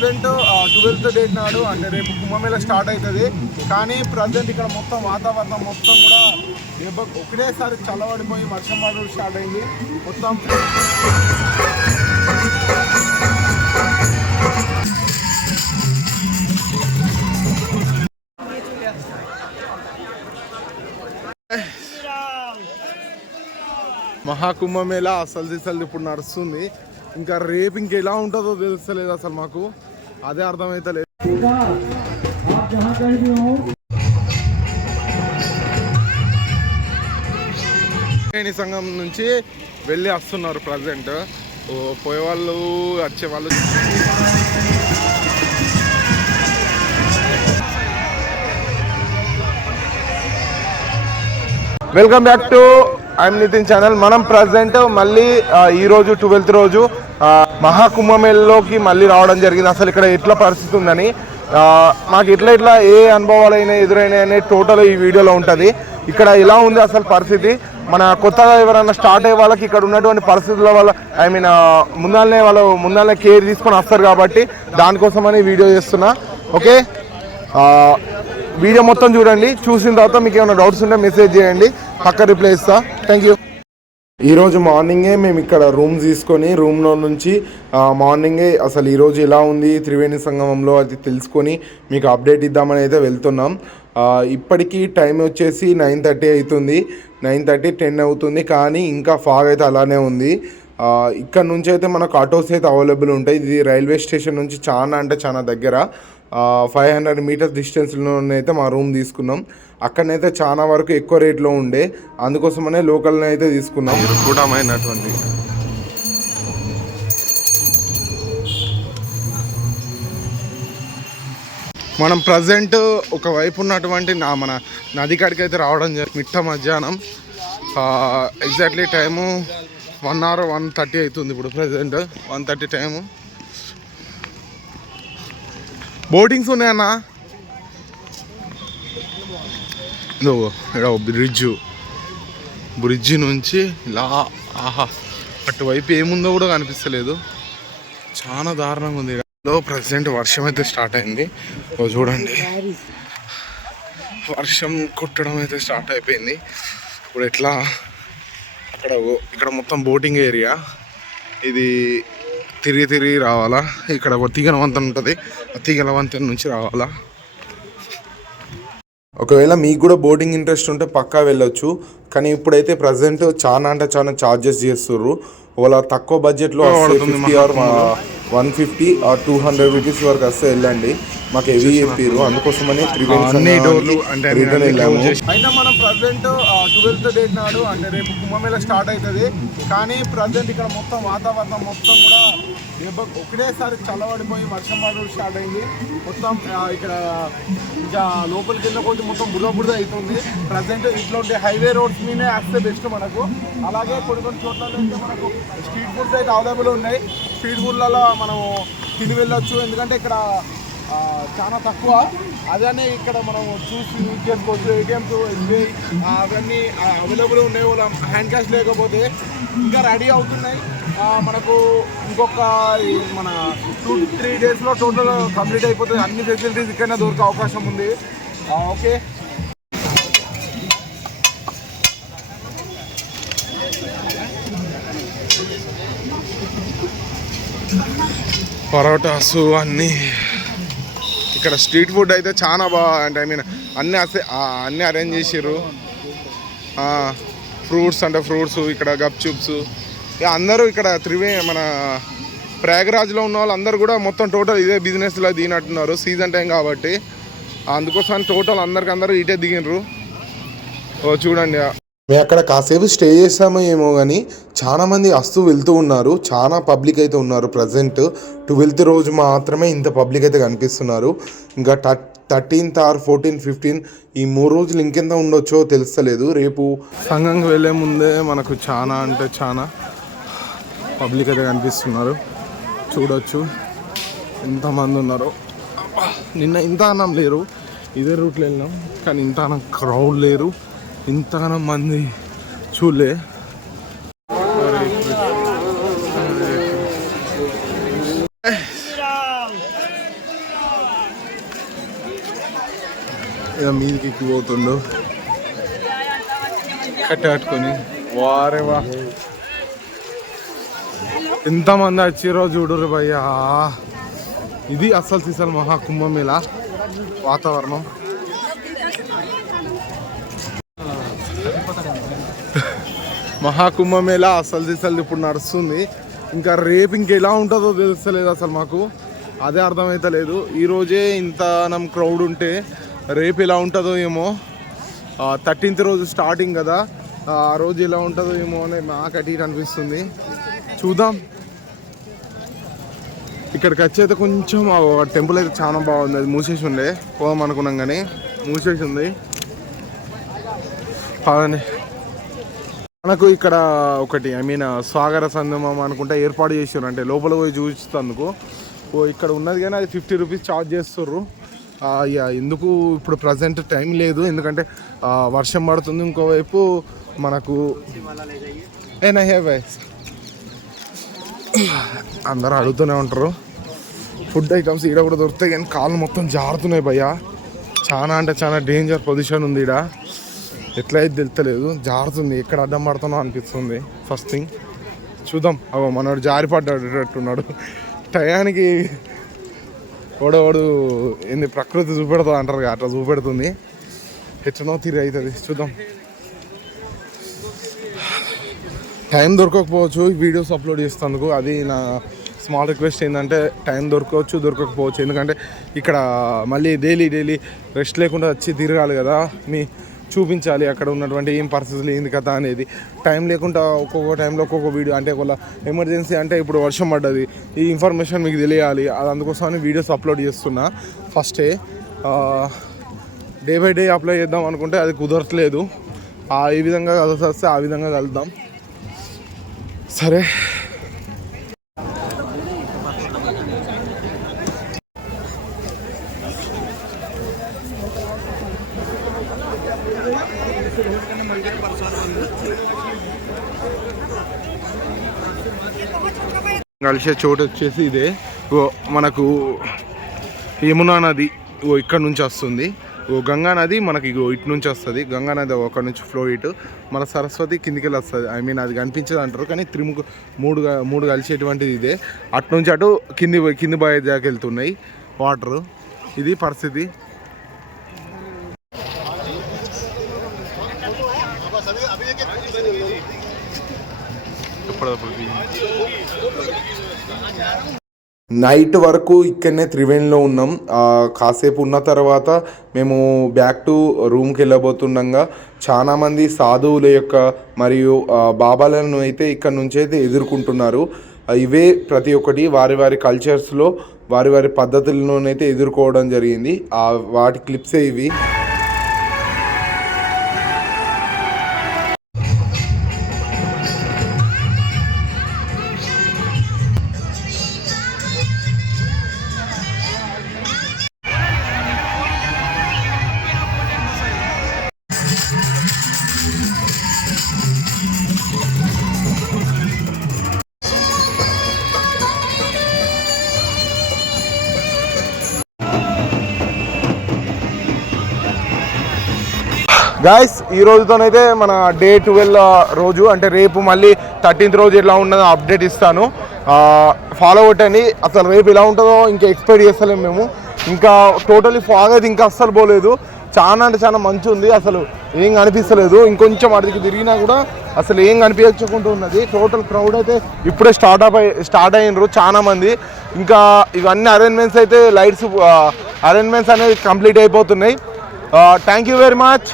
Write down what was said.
Present twelfth date నాడు అంటే రేపు కుంభమేళ స్టార్ట్ అవుతుంది. కానీ ప్రజెంట్ ఇక్కడ మొత్తం వాతావరణం మొత్తం కూడా దెబ్బ ఒకటేసారి చల్లబడిపోయి వర్షం పడడం స్టార్ట్ అయింది. మొత్తం మహాకుంభమేళ అసలు అసలు ఇప్పుడు నడుస్తుంది. ఇంకా రేపు ఇంకెలా ఉంటుందో తెలుస్తలేదు అసలు మాకు. అదే అర్థమైతే లేదు. త్రివేణి సంఘం నుంచి వెళ్ళి వస్తున్నారు ప్రజెంట్. పోయేవాళ్ళు వచ్చేవాళ్ళు. Welcome back to I'm Nitin channel మనం ప్రజెంట్ మళ్ళీ ఈరోజు ట్వెల్త్ రోజు మహాకుంభమేళలోకి మళ్ళీ రావడం జరిగింది. అసలు ఇక్కడ ఎట్లా పరిస్థితి ఉందని మాకు ఇట్లా ఇట్లా ఏ అనుభవాలైనా ఎదురైనా అనేది టోటల్ ఈ వీడియోలో ఉంటుంది. ఇక్కడ ఎలా ఉంది అసలు పరిస్థితి? మన కొత్తగా ఎవరైనా స్టార్ట్ అయ్యే వాళ్ళకి ఇక్కడ ఉన్నటువంటి పరిస్థితుల వల్ల ఐ మీన్ ముందాలనే వాళ్ళు ముందాలనే కేర్ తీసుకొని వస్తారు కాబట్టి దానికోసమని వీడియో చేస్తున్నా. ఓకే? వీడియో మొత్తం చూడండి. చూసిన తర్వాత మీకు ఏమైనా డౌట్స్ ఉంటే మెసేజ్ చేయండి. పక్క రిప్లై ఇస్తా. థ్యాంక్ యూ ఈరోజు మార్నింగే మేము ఇక్కడ రూమ్ తీసుకొని రూమ్లో నుంచి మార్నింగే అసలు ఈరోజు ఎలా ఉంది త్రివేణి సంగమంలో అది తెలుసుకొని మీకు అప్డేట్ ఇద్దామని అయితే వెళ్తున్నాం. ఇప్పటికీ టైం వచ్చేసి నైన్ థర్టీ అవుతుంది. నైన్ థర్టీ టెన్ అవుతుంది కానీ ఇంకా ఫాగ్ అయితే అలానే ఉంది. ఇక్కడ నుంచి అయితే మనకు ఆటోస్ అయితే అవైలబుల్ ఉంటాయి. ఇది రైల్వే స్టేషన్ నుంచి చాలా అంటే చాలా దగ్గర. ఫైవ్ హండ్రెడ్ మీటర్స్ డిస్టెన్స్లో అయితే మా రూమ్ తీసుకున్నాం. అక్కడనైతే చాలా వరకు ఎక్కువ రేట్లో ఉండే. అందుకోసమనే లోకల్ని అయితే తీసుకున్నాం. గుడమైనటువంటి మనం ప్రజెంట్ ఒకవైపు ఉన్నటువంటి నా మన నది కాడికి అయితే రావడం జరిగింది మిట్ట మధ్యాహ్నం. Exactly time one hour one thirty అవుతుంది ఇప్పుడు present. One thirty time. Boatings ఉన్నాయన్నా ఇక్కడ బ్రిడ్జ్ బ్రిడ్జ్ నుంచి ఇలా ఆహా అటువైపు ఏముందో కూడా కనిపిస్తలేదు. చాలా దారుణంగా ఉంది. లో ప్రజెంట్ వర్షం అయితే స్టార్ట్ అయింది. చూడండి. వర్షం కొట్టడం అయితే స్టార్ట్ అయిపోయింది. ఇప్పుడు ఎట్లా అక్కడ ఓ- ఇక్కడ మొత్తం బోటింగ్ ఏరియా. ఇది తిరిగి తిరిగి రావాలా? ఇక్కడ ఒక తీగల వంతెన ఉంటుంది. ఆ తీగల వంతెన నుంచి రావాలా? ఒకవేళ మీకు కూడా బోటింగ్ ఇంట్రెస్ట్ ఉంటే పక్కా వెళ్ళొచ్చు. కానీ ఇప్పుడైతే ప్రజెంట్ చాలా అంటే చాలా చార్జెస్ చేస్తుర్రు. ఒకవేళ తక్కువ బడ్జెట్లో fifty or one fifty or two hundred rupees వరకు వస్తే వెళ్ళండి. మాకు హెవీ చెప్పారు అందుకోసమని రిటర్న్ వెళ్ళాము. అయితే మనం ప్రజెంట్ ట్వెల్త్ డేట్ నాడు అంటే రేపు కుంభమేళ స్టార్ట్ అవుతుంది. కానీ ప్రజెంట్ ఇక్కడ మొత్తం వాతావరణం మొత్తం కూడా దెబ్బ ఒకటేసారి చల్లబడిపోయి వర్షం పడడం స్టార్ట్ అయింది. మొత్తం ఇక్కడ ఇంకా లోపలికి వెళ్ళిన మొత్తం బురద బురద అవుతుంది. ప్రజెంట్ ఇట్లాంటి హైవే రోడ్స్ మీదే వస్తే బెస్ట్ మనకు. అలాగే కొన్ని కొన్ని చోట్ల అయితే మనకు స్ట్రీట్ ఫుడ్స్ అయితే అవైలబుల్ ఉన్నాయి. స్ట్రీట్ ఫుడ్లలో మనము తిని వెళ్ళొచ్చు. ఎందుకంటే ఇక్కడ చాలా తక్కువ. అదనే ఇక్కడ మనం చూసి యూజ్ చేసుకోవచ్చు. ఏటీఎంస్ ఎస్బీఐ అవన్నీ అవైలబుల్ ఉన్నాయి. వాళ్ళ హ్యాండ్ క్యాష్ లేకపోతే ఇంకా రెడీ అవుతున్నాయి. మనకు ఇంకొక మన టూ త్రీ డేస్లో టోటల్ కంప్లీట్ అయిపోతుంది. అన్ని ఫెసిలిటీస్ ఇక్కడనే దొరికే అవకాశం ఉంది. ఓకే. పరోటాస్ అన్నీ. ఇక్కడ స్ట్రీట్ ఫుడ్ అయితే చాలా బాగా అంటే ఐ మీన్ అన్ని అసే అన్ని అరేంజ్ చేసారు ఫ్రూట్స్ అంటే ఫ్రూట్స్ ఇక్కడ గప్ చూప్స్. ఇక అందరూ ఇక్కడ త్రివే మన ప్రయాగరాజ్లో ఉన్న వాళ్ళు అందరూ కూడా మొత్తం టోటల్ ఇదే బిజినెస్లో దిగినట్టున్నారు సీజన్ టైం కాబట్టి. అందుకోసం టోటల్ అందరికి అందరూ ఇటే దిగినరు. ఓ చూడండి. మేము అక్కడ కాసేపు స్టే చేసామో ఏమో కానీ చాలా మంది వస్తూ వెళ్తూ ఉన్నారు చాలా పబ్లిక్ అయితే ఉన్నారు ప్రజెంట్. ట్వెల్త్ రోజు మాత్రమే ఇంత పబ్లిక్ అయితే కనిపిస్తున్నారు. ఇంకా థర్టీన్త్ ఆర్ ఫోర్టీన్ ఫిఫ్టీన్ ఈ మూడు రోజులు ఇంకెంత ఉండొచ్చో తెలుస్తలేదు. రేపు సంఘంకి వెళ్ళే ముందే మనకు చాలా అంటే చాలా పబ్లిక్ అయితే కనిపిస్తున్నారు. చూడొచ్చు. ఎంతమంది ఉన్నారు. నిన్న ఇంత అన్నం లేరు. ఇదే రూట్లో వెళ్ళినాం. కానీ ఇంత అన్నం క్రౌడ్ లేరు. ఇంత అన్నం మంది చూలే మీకు మీదకి ఎక్కి పోతుండు. కట్ట కట్టుకొని. వారే వా. ఎంతమంది వచ్చిరో చూడురు భయ్యా. ఇది అసలు సీసలు మహాకుంభమేళ వాతావరణం. మహాకుంభమేళ అసలు సీసలు ఇప్పుడు నడుస్తుంది. ఇంకా రేపు ఇంకెలా ఉంటుందో తెలుస్తలేదు అసలు మాకు. అదే అర్థమైతలేదు. ఈరోజే ఇంత నమ్ క్రౌడ్ ఉంటే రేపు ఎలా ఉంటుందో ఏమో. థర్టీన్త్ రోజు స్టార్టింగ్ కదా. ఆ రోజు ఎలా ఉంటుందో ఏమో అని నాకు అటు ఇటు అనిపిస్తుంది. చూద్దాం. ఇక్కడికి వచ్చేది కొంచెం టెంపుల్ అయితే చాలా బాగుంది. అది మూసేసి ఉండే. పోదాం అనుకున్నాం కానీ మూసేసి ఉంది. కాదండి మనకు ఇక్కడ ఒకటి ఐ మీన్ స్వాగర సంగమం అనుకుంటే ఏర్పాటు చేసారు అంటే లోపల పోయి చూపిస్తేందుకు ఓ ఇక్కడ ఉన్నది కానీ అది ఫిఫ్టీ రూపీస్ ఛార్జ్ చేస్తుర్రు. ఎందుకు ఇప్పుడు ప్రజెంట్ టైం లేదు. ఎందుకంటే వర్షం పడుతుంది ఇంకోవైపు మనకు ఏనా హే బాయ్ అందరూ అడుగుతూనే ఉంటారు. ఫుడ్ ఐటమ్స్ ఈడ కూడా దొరుకుతాయి కానీ కాళ్ళు మొత్తం జారుతున్నాయి భయ్య. చాలా అంటే చాలా డేంజర్ పొజిషన్ ఉంది ఈడ. ఎట్లా అయితే తెలుస్తలేదు. జారుతుంది. ఎక్కడ అడ్డం పడుతున్నా అనిపిస్తుంది. ఫస్ట్ థింగ్ చూద్దాం. అవో మనోడు జారిపడ్డేటట్టున్నాడు టయానికి ఓడోడు ఏంది ప్రకృతి చూపెడతా అంటారు అట్లా చూపెడుతుంది. ఎట్లనో తిరిగి అవుతుంది. చూద్దాం. టైం దొరకకపోవచ్చు ఈ వీడియోస్ అప్లోడ్ చేస్తేందుకు అది నా స్మాల్ రిక్వెస్ట్ ఏంటంటే టైం దొరకవచ్చు దొరకకపోవచ్చు. ఎందుకంటే ఇక్కడ మళ్ళీ డైలీ డైలీ రెస్ట్ లేకుండా వచ్చి తిరగాలి కదా. మీ చూపించాలి అక్కడ ఉన్నటువంటి ఏం పరిస్థితులు ఏంది కదా అనేది. టైం లేకుండా ఒక్కొక్క టైంలో ఒక్కొక్క వీడియో అంటే ఒకవేళ ఎమర్జెన్సీ అంటే ఇప్పుడు వర్షం పడ్డది ఈ ఇన్ఫర్మేషన్ మీకు తెలియాలి. అది అందుకోసమని వీడియోస్ అప్లోడ్ చేస్తున్నా. ఫస్టే డే బై డే అప్లై చేద్దాం అనుకుంటే అది కుదరట్లేదు. ఆ ఈ విధంగా కలిసి వస్తే ఆ విధంగా కలుద్దాం. సరే కలిసే చోటు వచ్చేసి ఇదే. ఓ మనకు యమునా నది ఓ ఇక్కడ నుంచి వస్తుంది. గంగా నది మనకి ఇటు నుంచి వస్తుంది. గంగా నది ఒక నుంచి ఫ్లో ఇటు. మన సరస్వతి కిందికి వెళ్ళి వస్తుంది ఐ మీన్ అది కనిపించదు అంటారు కానీ త్రిముఖ మూడు మూడు కలిసేటువంటిది ఇదే. అటు నుంచి అటు కింది కింది బాయ్ దాకా వెళ్తున్నాయి వాటర్. ఇది పరిస్థితి. నైట్ వరకు ఇక్కడనే త్రివేణిలో ఉన్నాం. కాసేపు ఉన్న తర్వాత మేము బ్యాక్ టు రూమ్కి వెళ్ళబోతుండగా చాలామంది సాధువుల యొక్క మరియు బాబాలను అయితే ఇక్కడ నుంచి అయితే ఎదుర్కొంటున్నారు. ఇవే ప్రతి ఒక్కటి వారి వారి కల్చర్స్లో వారి వారి పద్ధతుల్లోనైతే ఎదుర్కోవడం జరిగింది. వాటి క్లిప్సే ఇవి. గాయస్ ఈ రోజుతోనైతే మన డే ట్వెల్వ్ రోజు అంటే రేపు మళ్ళీ థర్టీన్త్ రోజు ఎట్లా ఉన్నదో అప్డేట్ ఇస్తాను. ఫాలో కొట్టండి. అసలు రేపు ఎలా ఉంటుందో ఇంకా ఎక్స్పెక్ట్ చేస్తలేము మేము. ఇంకా టోటలీ ఫాగ్ అయితే ఇంకా అస్సలు పోలేదు. చాలా అంటే చాలా మంచి ఉంది. అసలు ఏం కనిపిస్తలేదు. ఇంకొంచెం అడిగి తిరిగినా కూడా అసలు ఏం కనిపించకుండా ఉన్నది. టోటల్ క్రౌడ్ అయితే ఇప్పుడే స్టార్ట్ అప్ స్టార్ట్ అయినరు చాలా మంది. ఇంకా ఇవన్నీ అరేంజ్మెంట్స్ అయితే లైట్స్ అరేంజ్మెంట్స్ అనేవి కంప్లీట్ అయిపోతున్నాయి. Thank you very much